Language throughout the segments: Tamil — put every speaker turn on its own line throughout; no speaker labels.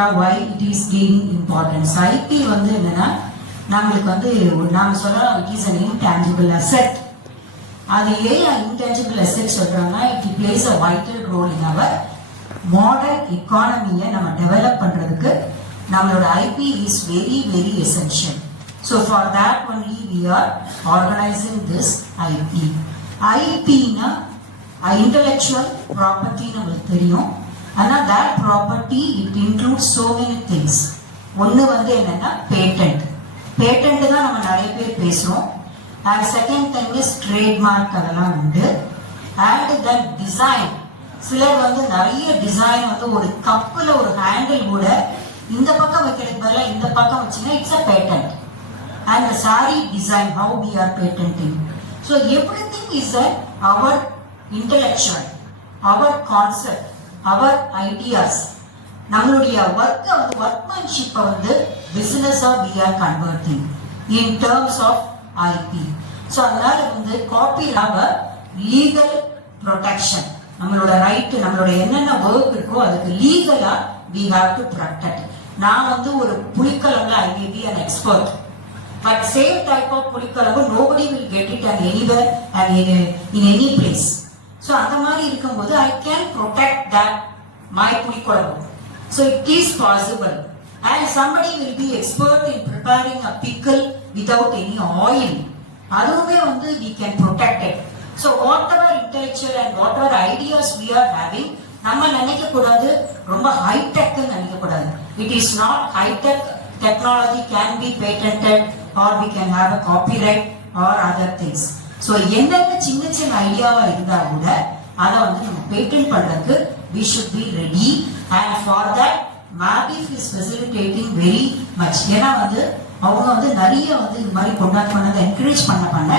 gaining importance? ஐபி வந்து என்னன்னா நம்மளுக்கு வந்து நாங்கள் சொல்கிறோம் it is an intangible asset அது ஏன் இன்டான்ஜிபிள் அசெட் சொல்றாங்க it plays a vital role in our modern எக்கானமியை நம்ம டெவலப் பண்ணுறதுக்கு நம்மளோட IP is very very essential so for that only we are organising this IP ஐபினா intellectual property நம்மளுக்கு தெரியும். ஆனால் that property it include so many things ஒன்று வந்து என்னன்னா பேட்டன்ட் பேட்டன்ட் தான் நம்ம நிறைய பேர் பேசுகிறோம் and second thing is trademark அதெல்லாம் உண்டு. அண்ட் தென் டிசைன் சிலர் வந்து நிறைய டிசைன் வந்து ஒரு கப்பில் ஒரு ஹேண்டில் கூட இந்த பக்கம் வைக்கிறதுக்கு பதிலாக இந்த பக்கம் வச்சுன்னா it's a patent the the design how how are are so so thing is a our intellectual our concept our ideas நம்மளுடைய ஒர்க்கை வந்து ஒர்க்மேன்ஷிப்பை வந்து பிசினஸா we are converting in terms of IP so அதனால வந்து காப்பி லீகல் ப்ரொடெக்ஷன் நம்மளோட ரைட்டு நம்மளோட என்னென்ன ஒர்க் இருக்கோ அதுக்கு லீகலா வி ஹாவ் டு ப்ரொடெக்ட் நான் வந்து ஒரு புலிக்கலம்ல I may be an expert but same type of புலிக்கலவு nobody will get it and anywhere and in in any place. So அந்த மாதிரி இருக்கும்போது I can protect that my pulikuzhambu so it is possible and somebody will be expert in preparing a pickle without any oil அதுவுமே வந்து we can protect it so whatever intellectual and whatever ideas we are having நம்ம நினைக்க கூடாது ரொம்ப ஹைடெக்னு நினைக்க கூடாது it is not hitech technology can be patent or we can have a copyright or other things so என்னென்ன சின்ன சின்ன ஐடியாவா இருந்தா கூட அதை வந்து நம்ம பேட்டன் பண்றதுக்கு we should be ready and for that MABIF is facilitating very much ஏன்னா வந்து அவங்க வந்து நிறைய வந்து இது மாதிரி கொண்டாட் பண்ணதை என்கரேஜ் பண்ண பண்ண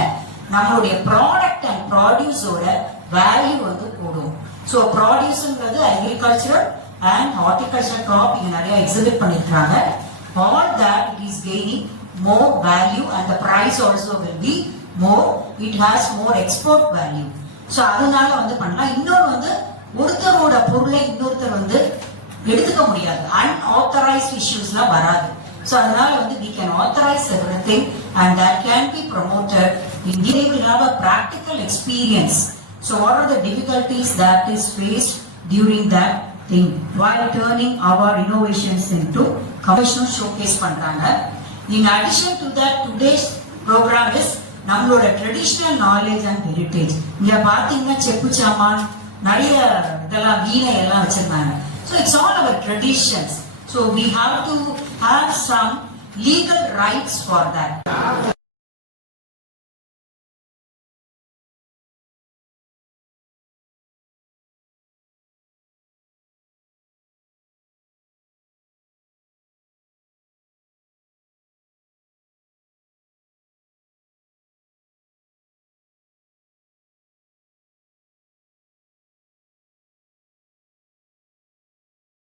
நம்மளுடைய ப்ராடக்ட் அண்ட் ப்ராடியூஸோட வேல்யூ வந்து கூடும். ஸோ ப்ராடியூஸுங்கிறது அக்ரிகல்ச்சரல் அண்ட் ஹார்டிகல்ச்சர் கிராப் இங்கே நிறைய எக்ஸிபிட் பண்ணியிருக்காங்க all that it is gaining more value and the price also will be more it has more export value so அதனால வந்து பண்ணலாம் இன்னொரு வந்து ஒருத்தரோட பொருளை இன்னொருத்தர் வந்து எடுத்துக்க முடியாது அன்ஆத்தரைஸ்ட் இஷ்யூஸ்லாம் வராது ஸோ அதனால வந்து we can authorise everything and that can be promoted in the will practical experience so what are the difficulties that is faced during that thing while turning our innovations into கமிஷனும் showcase பண்ணுறாங்க in addition to that today's programme is நம்மளோட ட்ரெடிஷ்னல் நாலேஜ் அண்ட் ஹெரிட்டேஜ் இங்க பாத்தீங்கன்னா செப்பு சாமான் நிறைய இதெல்லாம் வீணை எல்லாம் வச்சிருந்தாங்க. So it's all our traditions so we have to have some legal rights for that